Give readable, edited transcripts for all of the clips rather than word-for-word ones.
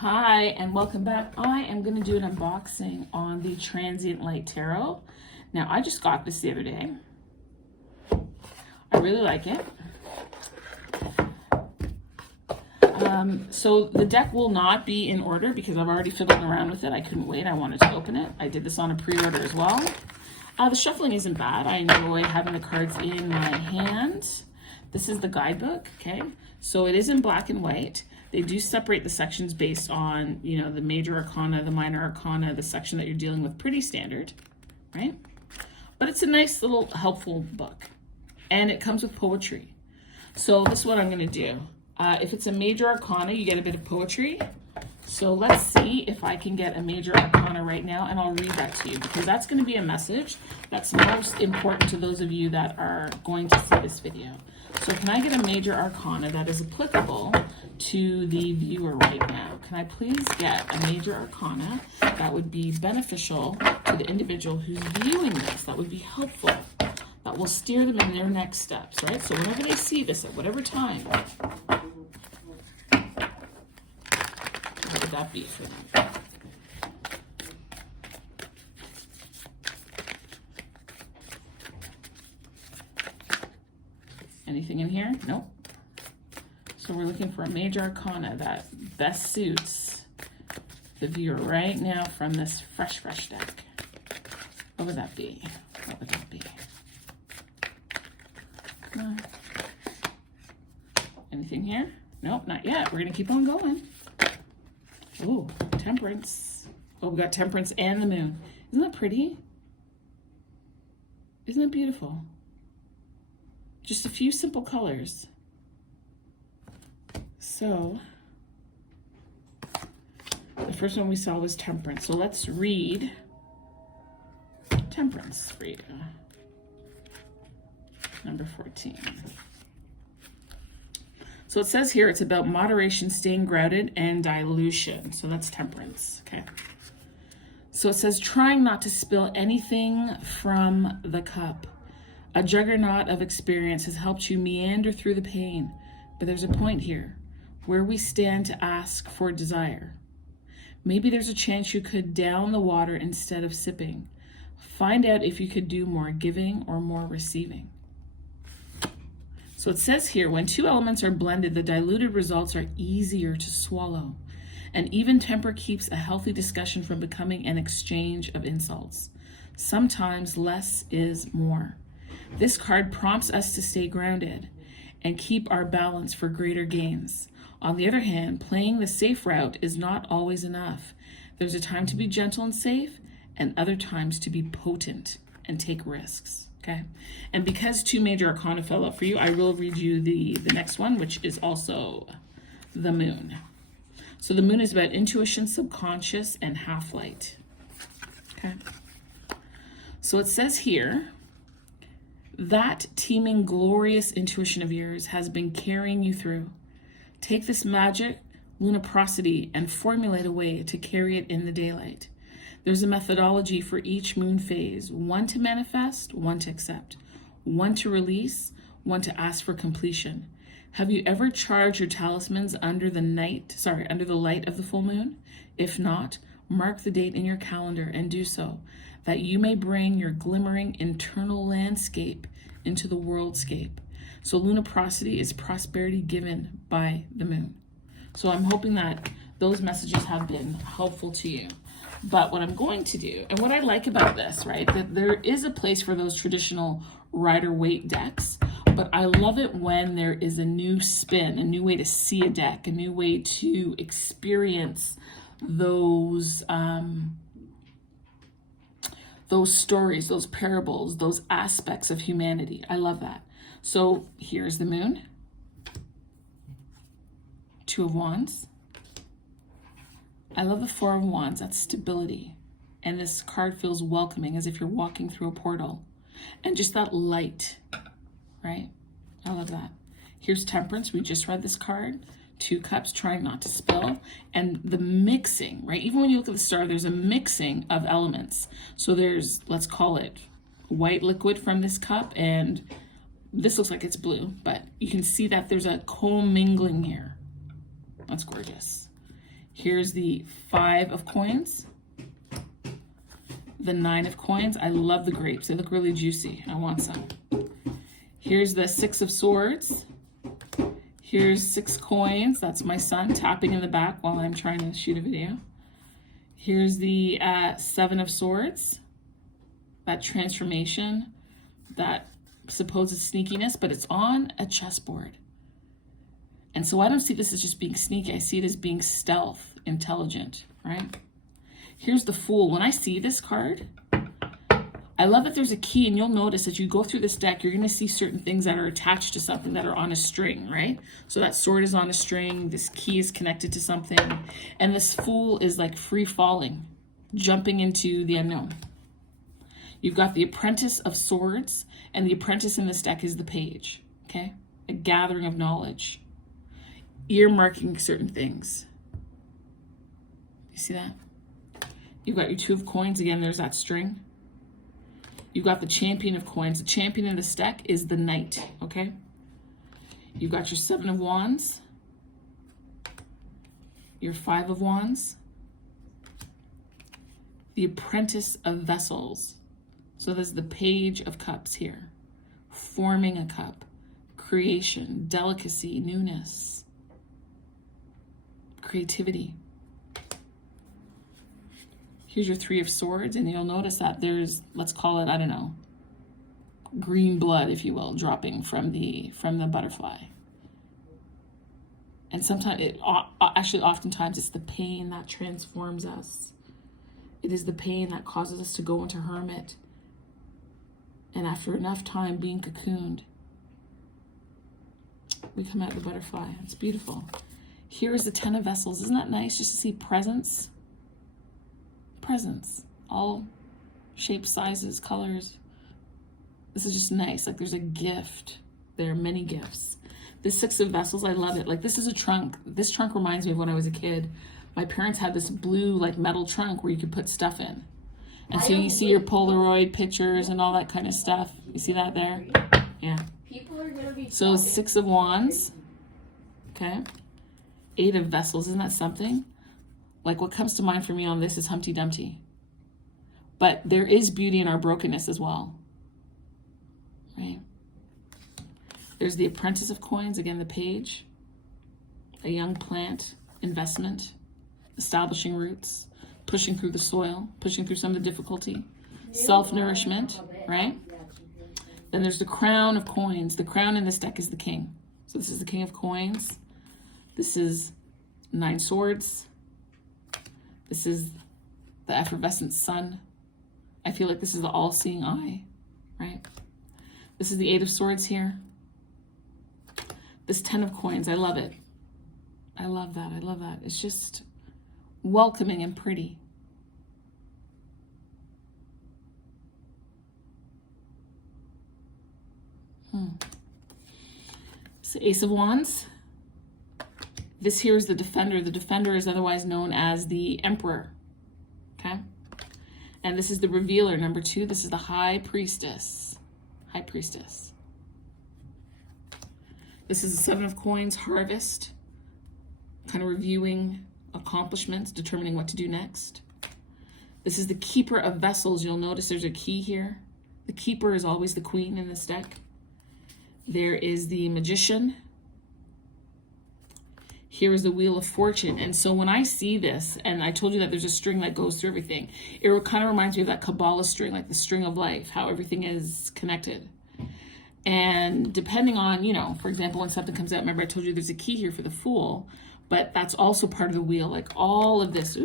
Hi, and welcome back. I am going to do an unboxing on the Transient Light Tarot. Now, I just got this the other day. I really like it. So the deck will not be in order because I've already fiddled around with it. I couldn't wait. I wanted to open it. I did this on a pre-order as well. The shuffling isn't bad. I enjoy having the cards in my hand. This is the guidebook, okay? So it is in black and white. They do separate the sections based on, you know, the major arcana, the minor arcana, the section that you're dealing with. Pretty standard, right? But it's a nice little helpful book. And it comes with poetry. So this is what I'm going to do. If it's a major arcana, you get a bit of poetry. So let's see if I can get a major arcana right now, and I'll read that to you because that's going to be a message that's most important to those of you that are going to see this video. So can I get a major arcana that is applicable to the viewer right now? Can I please get a major arcana that would be beneficial to the individual who's viewing this, that would be helpful, that will steer them in their next steps, right? So whenever they see this at whatever time, what would that be for them? Anything in here? Nope. So we're looking for a major arcana that best suits the viewer right now from this fresh deck. What would that be? What would that be? Anything here? Nope, not yet. We're gonna keep on going. Oh, Temperance. Oh, we got Temperance and the Moon. Isn't that pretty? Isn't that beautiful? Just a few simple colors. So, the first one we saw was Temperance. So let's read Temperance for you. Number 14. So it says here it's about moderation, staying grounded, and dilution. So that's Temperance, okay? So it says trying not to spill anything from the cup. A juggernaut of experience has helped you meander through the pain, but there's a point here where we stand to ask for desire. Maybe there's a chance you could down the water instead of sipping. Find out if you could do more giving or more receiving. So it says here, when two elements are blended, the diluted results are easier to swallow. An even temper keeps a healthy discussion from becoming an exchange of insults. Sometimes less is more. This card prompts us to stay grounded and keep our balance for greater gains. On the other hand, playing the safe route is not always enough. There's a time to be gentle and safe, and other times to be potent and take risks, okay? And because two major arcana fell out for you, I will read you the next one, which is also the Moon. So the Moon is about intuition, subconscious, and half-light, okay? So it says here, that teeming, glorious intuition of yours has been carrying you through. Take this magic luminosity and formulate a way to carry it in the daylight. There's a methodology for each moon phase, one to manifest, one to accept, one to release, one to ask for completion. Have you ever charged your talismans under the light of the full moon? If not, mark the date in your calendar and do so, that you may bring your glimmering internal landscape into the worldscape. So luminosity is prosperity given by the moon. So I'm hoping that those messages have been helpful to you. But what I'm going to do, and what I like about this, right, that there is a place for those traditional Rider-Waite decks, but I love it when there is a new spin, a new way to see a deck, a new way to experience those stories, those parables, those aspects of humanity. I love that. So here's the Moon, Two of Wands. I love the Four of Wands, that's stability. And this card feels welcoming, as if you're walking through a portal. And just that light, right? I love that. Here's Temperance, we just read this card. Two Cups, trying not to spill. And the mixing, right? Even when you look at the star, there's a mixing of elements. So there's, let's call it white liquid from this cup, and this looks like it's blue, but you can see that there's a commingling here. That's gorgeous. Here's the 5 of coins, the 9 of coins. I love the grapes. They look really juicy. I want some. Here's the 6 of swords. Here's 6 coins. That's my son tapping in the back while I'm trying to shoot a video. Here's the 7 of swords. That transformation, that supposed sneakiness, but it's on a chessboard. And so I don't see this as just being sneaky. I see it as being stealth, intelligent, right? Here's the Fool. When I see this card, I love that there's a key, and you'll notice that you go through this deck, you're going to see certain things that are attached to something that are on a string, right? So that sword is on a string, this key is connected to something, and this Fool is like free falling, jumping into the unknown. You've got the Apprentice of Swords, and the Apprentice in this deck is the Page, okay? A gathering of knowledge, earmarking certain things. You see that? You've got your 2 of coins. Again, there's that string. You've got the Champion of coins. The champion in this deck is the Knight, okay? You've got your 7 of wands, your 5 of wands, the Apprentice of vessels. So there's the Page of cups here, forming a cup, creation, delicacy, newness, creativity. Here's your 3 of swords, and you'll notice that there's, let's call it, I don't know, green blood, if you will, dropping from the butterfly. And sometimes, oftentimes it's the pain that transforms us. It is the pain that causes us to go into hermit. And after enough time being cocooned, we come out the butterfly. It's beautiful. Here is the 10 of vessels. Isn't that nice just to see presents? Presents, all shapes, sizes, colors. This is just nice. Like there's a gift. There are many gifts. This 6 of vessels, I love it. Like this is a trunk. This trunk reminds me of when I was a kid. My parents had this blue like metal trunk where you could put stuff in. And so you see your Polaroid pictures and all that kind of stuff. You see that there? Yeah. So 6 of wands. Okay. 8 of vessels. Isn't that something? Like what comes to mind for me on this is Humpty Dumpty. But there is beauty in our brokenness as well. Right? There's the Apprentice of coins. Again, the Page. A young plant. Investment. Establishing roots. Pushing through the soil. Pushing through some of the difficulty. Self-nourishment. Right? Then there's the Crown of coins. The crown in this deck is the King. So this is the King of coins. This is 9 swords. This is the effervescent sun. I feel like this is the all-seeing eye, right? This is the 8 of swords here. This 10 of coins, I love it. I love that, I love that. It's just welcoming and pretty. It's the Ace of Wands. This here is the Defender. The Defender is otherwise known as the Emperor, okay? And this is the Revealer, number 2. This is the High Priestess. High Priestess. This is the 7 of coins, Harvest. Kind of reviewing accomplishments, determining what to do next. This is the Keeper of vessels. You'll notice there's a key here. The Keeper is always the Queen in this deck. There is the Magician. Here is the Wheel of Fortune. And so when I see this, and I told you that there's a string that goes through everything, it kind of reminds me of that Kabbalah string, like the string of life, how everything is connected. And depending on, you know, for example, when something comes out, remember I told you there's a key here for the Fool, but that's also part of the wheel. Like all of this,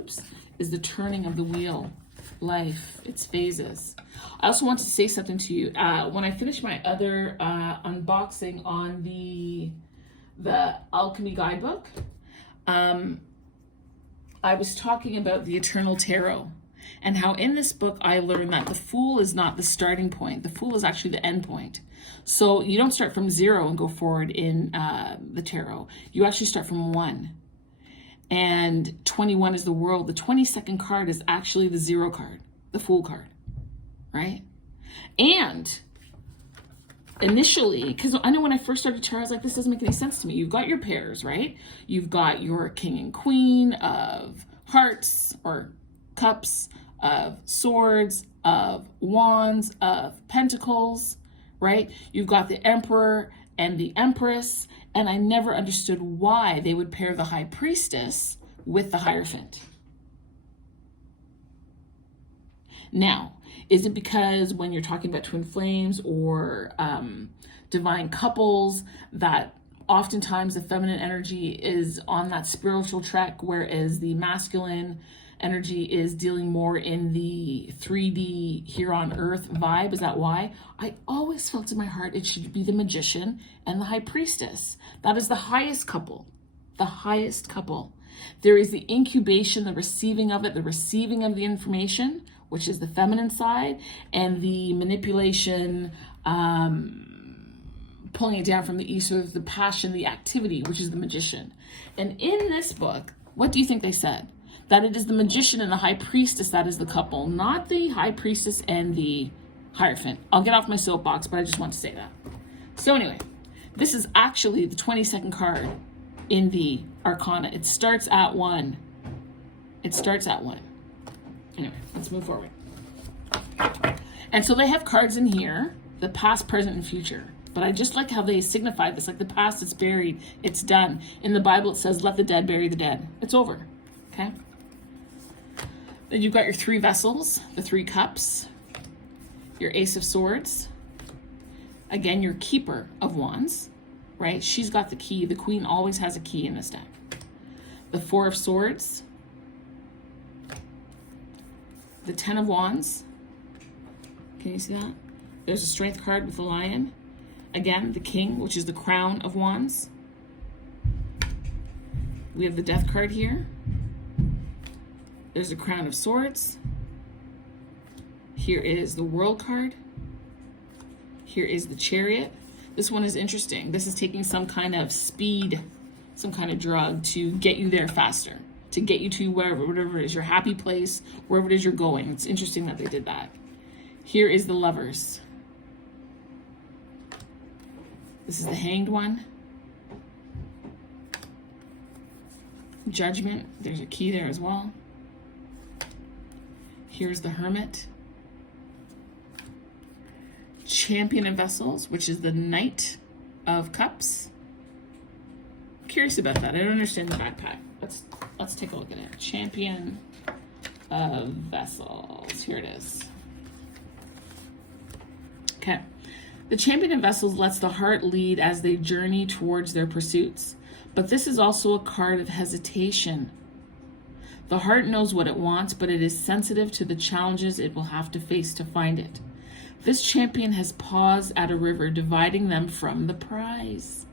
is the turning of the wheel. Life, its phases. I also wanted to say something to you. When I finished my other unboxing on the Alchemy Guidebook, I was talking about the Eternal Tarot and how in this book I learned that the Fool is not the starting point. The Fool is actually the end point. So you don't start from 0 and go forward in the tarot. You actually start from 1. And 21 is the World. The 22nd card is actually the 0 card, the Fool card, right? And initially, because I know when I first started tarot, I was like, this doesn't make any sense to me. You've got your pairs, right? You've got your king and queen of hearts or cups, of swords, of wands, of pentacles, right? You've got the emperor and the empress, and I never understood why they would pair the high priestess with the Hierophant. Now, is it because when you're talking about twin flames or divine couples that oftentimes the feminine energy is on that spiritual trek, whereas the masculine energy is dealing more in the 3D here on earth vibe? Is that why? I always felt in my heart it should be the magician and the high priestess. That is the highest couple. The highest couple. There is the incubation, the receiving of it, the receiving of the information, which is the feminine side, and the manipulation, pulling it down from the east, so the passion, the activity, which is the magician. And in this book, what do you think they said? That it is the magician and the high priestess that is the couple, not the high priestess and the Hierophant. I'll get off my soapbox, but I just want to say that. So anyway, this is actually the 22nd card in the arcana. It starts at 1. It starts at 1. Anyway, let's move forward. And so they have cards in here, the past, present, and future. But I just like how they signify this, like the past, it's buried, it's done. In the Bible, it says, let the dead bury the dead. It's over, okay? Then you've got your 3 vessels, the 3 cups, your Ace of Swords. Again, your Keeper of Wands, right? She's got the key. The Queen always has a key in this deck. The 4 of Swords, the 10 of Wands. Can you see that? There's a Strength card with the Lion. Again, the King, which is the Crown of Wands. We have the Death card here. There's a Crown of Swords. Here is the World card. Here is the Chariot. This one is interesting. This is taking some kind of speed, some kind of drug to get you there faster, to get you to wherever, whatever it is, your happy place, wherever it is you're going. It's interesting that they did that. Here is the Lovers. This is the Hanged one. Judgment. There's a key there as well. Here's the Hermit. Champion of Vessels, which is the Knight of Cups. I'm curious about that. I don't understand the backpack. Let's take a look at it. Champion of Vessels. Here it is. Okay. The Champion of Vessels lets the heart lead as they journey towards their pursuits. But this is also a card of hesitation. The heart knows what it wants, but it is sensitive to the challenges it will have to face to find it. This champion has paused at a river, dividing them from the prize.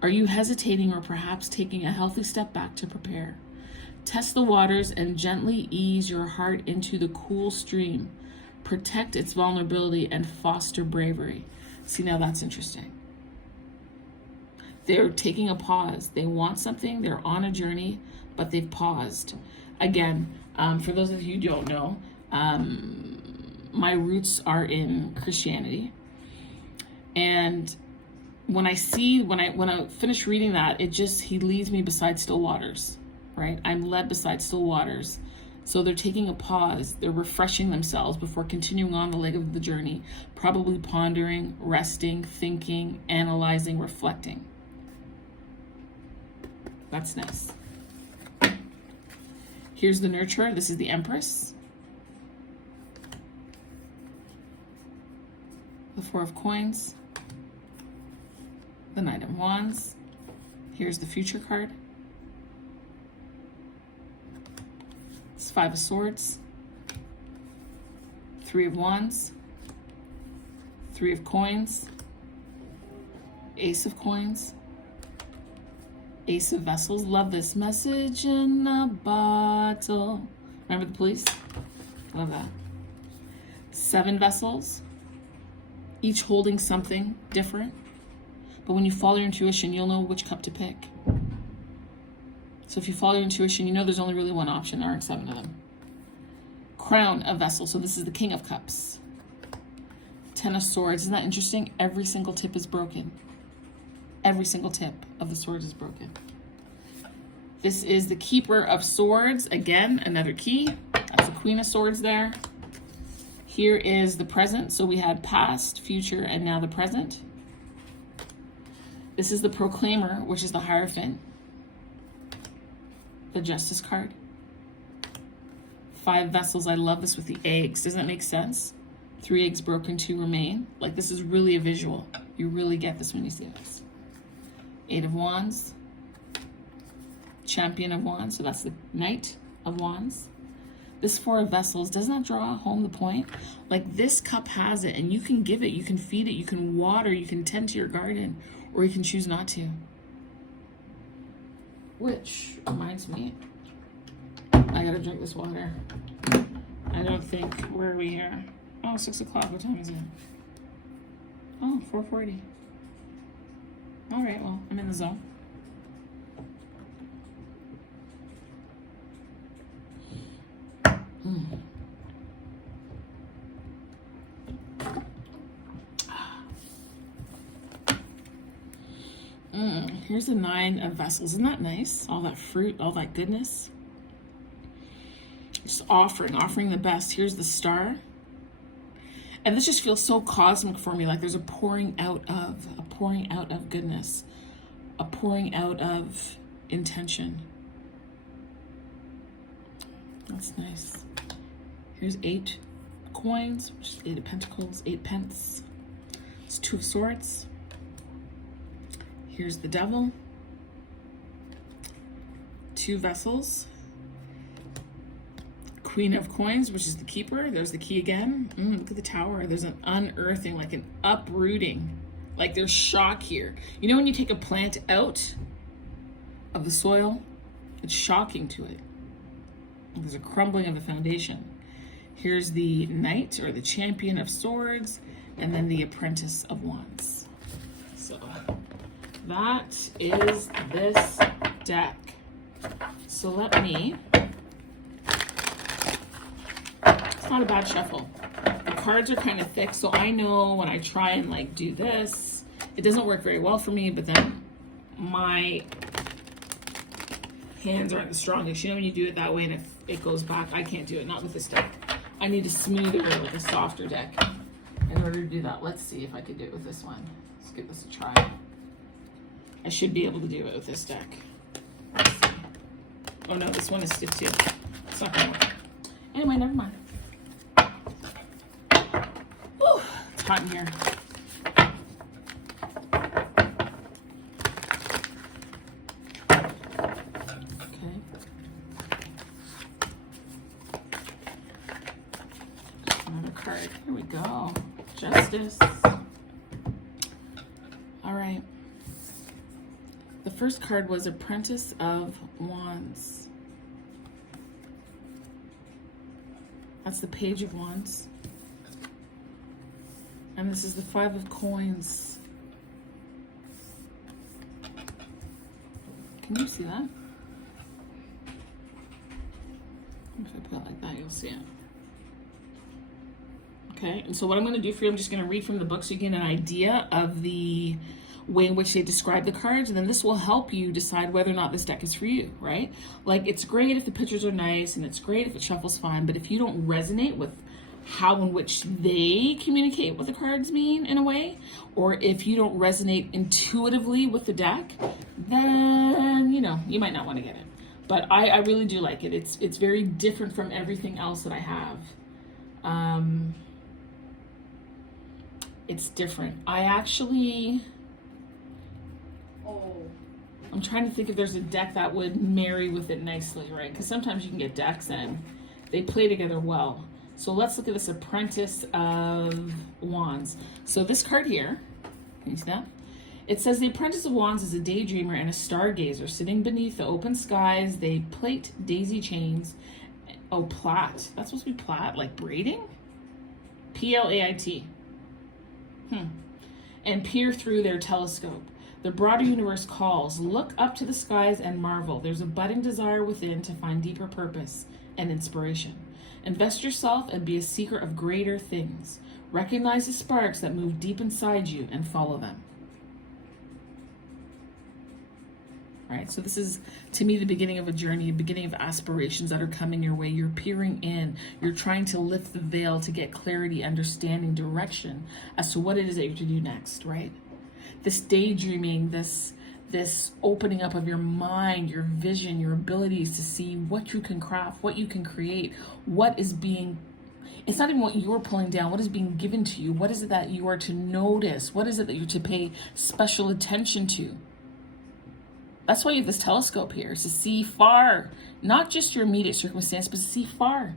Are you hesitating or perhaps taking a healthy step back to prepare? Test the waters and gently ease your heart into the cool stream. Protect its vulnerability and foster bravery. See, now that's interesting. They're taking a pause. They want something. They're on a journey, but they've paused. Again, for those of you who don't know, my roots are in Christianity. And when I finish reading that, he leads me beside still waters, right? I'm led beside still waters. So they're taking a pause. They're refreshing themselves before continuing on the leg of the journey, probably pondering, resting, thinking, analyzing, reflecting. That's nice. Here's the Nurturer. This is the Empress. The 4 of Coins. The Knight of Wands. Here's the Future card. It's 5 of Swords. 3 of Wands. 3 of Coins. Ace of Coins. Ace of Vessels. Love this. Message in a bottle. Remember the police? Love that. 7 vessels. Each holding something different. But when you follow your intuition, you'll know which cup to pick. So if you follow your intuition, you know there's only really one option. There aren't 7 of them. Crown of Vessels. So this is the King of Cups. Ten of Swords. Isn't that interesting? Every single tip is broken. Every single tip of the swords is broken. This is the Keeper of Swords. Again, another key. That's the Queen of Swords there. Here is the present. So we had past, future, and now the present. This is the Proclaimer, which is the Hierophant. The Justice card. 5 vessels. I love this with the eggs. Doesn't that make sense? 3 eggs broken, 2 remain. Like, this is really a visual. You really get this when you see this. 8 of Wands. Champion of Wands. So that's the Knight of Wands. This 4 of Vessels. Doesn't that draw home the point? Like, this cup has it, and you can give it, you can feed it, you can water, you can tend to your garden, or you can choose not to. Which reminds me, I gotta drink this water. I don't think, where are we here? Oh, 6 o'clock, what time is it? Oh, 4:40. All right, well, I'm in the zone. Here's the 9 of Vessels. Isn't that nice? All that fruit, all that goodness. Just offering the best. Here's the Star. And this just feels so cosmic for me. Like there's a pouring out of goodness, a pouring out of intention. That's nice. Here's 8 coins, which is 8 of Pentacles, 8 pence. It's 2 of Swords. Here's the Devil. 2 vessels. Queen of Coins, which is the Keeper. There's the key again. Look at the Tower. There's an unearthing, like an uprooting. Like there's shock here. You know when you take a plant out of the soil? It's shocking to it. There's a crumbling of the foundation. Here's the Knight, or the Champion of Swords, and then the Apprentice of Wands. So that is this deck. So let me, it's not a bad shuffle. The cards are kind of thick, so I know when I try and like do this, it doesn't work very well for me, but then my hands aren't the strongest. You know when you do it that way and if it goes back, I can't do it, not with this deck. I need a smoother, like a softer deck in order to do that. Let's see if I can do it with this one. Let's give this a try. I should be able to do it with this deck. Let's see. Oh no, this one is stiff too. It's not gonna work. Anyway, never mind. Whew, it's hot in here. Okay. Another card. Here we go. Justice. All right. The first card was Apprentice of Wands. That's the Page of Wands. And this is the 5 of Coins. Can you see that? If I put it like that, you'll see it. Okay, and so what I'm going to do for you, I'm just going to read from the book so you get an idea of the way in which they describe the cards, and then this will help you decide whether or not this deck is for you, right? Like, it's great if the pictures are nice, and it's great if it shuffles fine, but if you don't resonate with how in which they communicate what the cards mean in a way, or if you don't resonate intuitively with the deck, then, you know, you might not want to get it. But I really do like it. It's very different from everything else that I have. It's different. I'm trying to think if there's a deck that would marry with it nicely, right? Because sometimes you can get decks and they play together well. So let's look at this Apprentice of Wands. So this card here, can you see that? It says the Apprentice of Wands is a daydreamer and a stargazer sitting beneath the open skies. They plait daisy chains. Oh, plait. That's supposed to be plait, like braiding? P-L-A-I-T. And peer through their telescope. The broader universe calls. Look up to the skies and marvel. There's a budding desire within to find deeper purpose and inspiration. Invest yourself and be a seeker of greater things. Recognize the sparks that move deep inside you and follow them. Right, so this is, to me, the beginning of a journey, a beginning of aspirations that are coming your way. You're peering in. You're trying to lift the veil to get clarity, understanding, direction as to what it is that you're to do next, right? This daydreaming, this opening up of your mind, your vision, your abilities to see what you can craft, what you can create, what is being, it's not even what you're pulling down, what is being given to you, what is it that you are to notice, what is it that you're to pay special attention to. That's why you have this telescope here, is to see far, not just your immediate circumstance, but to see far,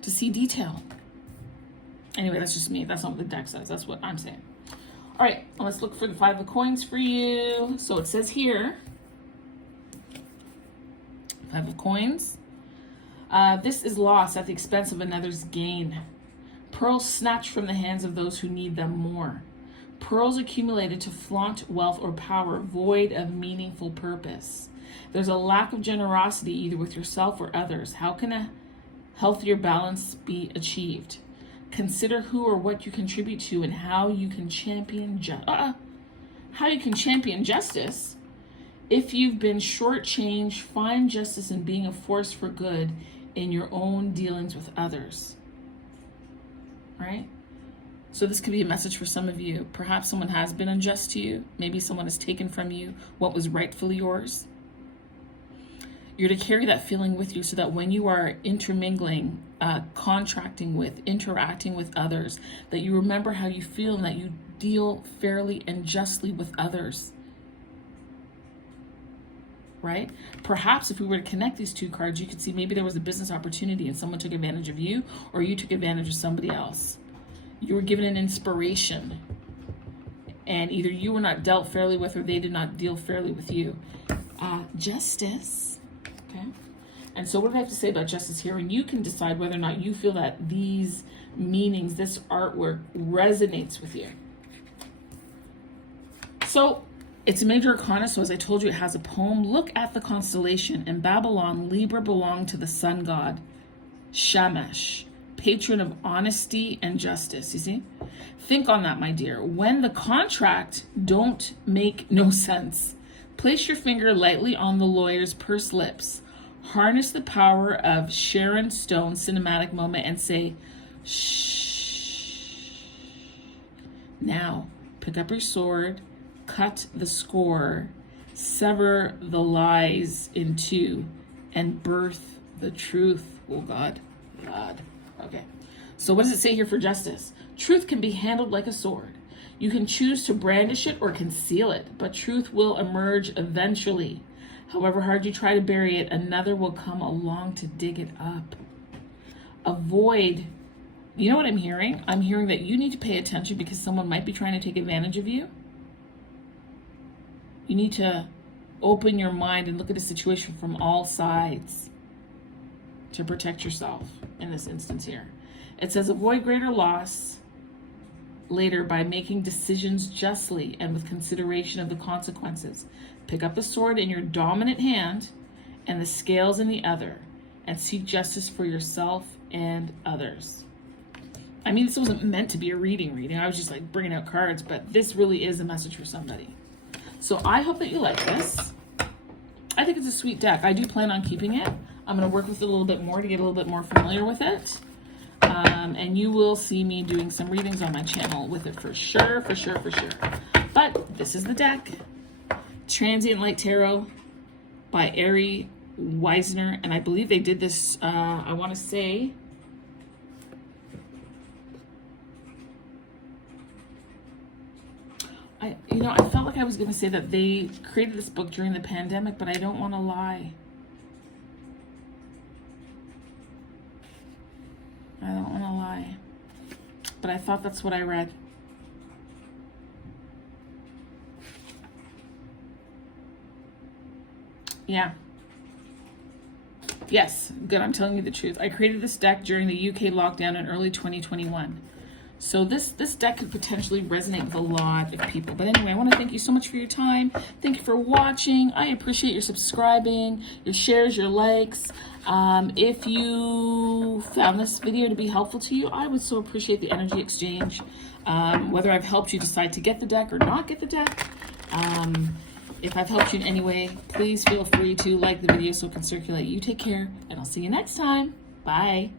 to see detail. Anyway, that's just me. That's not what the deck says. That's what I'm saying. All right, let's look for the 5 of coins for you. So it says here, 5 of coins. This is loss at the expense of another's gain. Pearls snatched from the hands of those who need them more. Pearls accumulated to flaunt wealth or power, void of meaningful purpose. There's a lack of generosity either with yourself or others. How can a healthier balance be achieved? Consider who or what you contribute to and how you can champion justice. If you've been shortchanged, find justice in being a force for good in your own dealings with others. Right? So this could be a message for some of you. Perhaps someone has been unjust to you. Maybe someone has taken from you what was rightfully yours. You're to carry that feeling with you so that when you are intermingling, contracting with, interacting with others, that you remember how you feel and that you deal fairly and justly with others. Right? Perhaps if we were to connect these 2 cards, you could see maybe there was a business opportunity and someone took advantage of you, or you took advantage of somebody else. You were given an inspiration, and either you were not dealt fairly with or they did not deal fairly with you. Justice. Okay. And so what do I have to say about justice here? And you can decide whether or not you feel that these meanings, this artwork resonates with you. So it's a major arcana. So as I told you, it has a poem. Look at the constellation. In Babylon, Libra belonged to the sun god, Shamash, patron of honesty and justice. You see? Think on that, my dear. When the contract don't make no sense, place your finger lightly on the lawyer's pursed lips. Harness the power of Sharon Stone's cinematic moment and say, shh. Now, pick up your sword, cut the score, sever the lies in 2, and birth the truth. Oh, God. Okay. So what does it say here for justice? Truth can be handled like a sword. You can choose to brandish it or conceal it, but truth will emerge eventually. However hard you try to bury it, another will come along to dig it up. Avoid, you know what I'm hearing? I'm hearing that you need to pay attention because someone might be trying to take advantage of you. You need to open your mind and look at the situation from all sides to protect yourself in this instance here. It says avoid greater loss later by making decisions justly and with consideration of the consequences. Pick up the sword in your dominant hand and the scales in the other, and seek justice for yourself and others. I mean, this wasn't meant to be a reading. I was just like bringing out cards, but this really is a message for somebody. So I hope that you like this. I think it's a sweet deck. I do plan on keeping it. I'm going to work with it a little bit more to get a little bit more familiar with it. And you will see me doing some readings on my channel with it for sure. But this is the deck. Transient Light Tarot by Ari Weisner. And I believe they did this, I want to say, I felt like I was going to say that they created this book during the pandemic, but I don't want to lie. But I thought that's what I read. Yeah. Yes, good. I'm telling you the truth. I created this deck during the UK lockdown in early 2021. So this deck could potentially resonate with a lot of people. But anyway, I want to thank you so much for your time. Thank you for watching. I appreciate your subscribing, your shares, your likes. If you found this video to be helpful to you, I would so appreciate the energy exchange. Whether I've helped you decide to get the deck or not get the deck. If I've helped you in any way, please feel free to like the video so it can circulate. You take care, and I'll see you next time. Bye.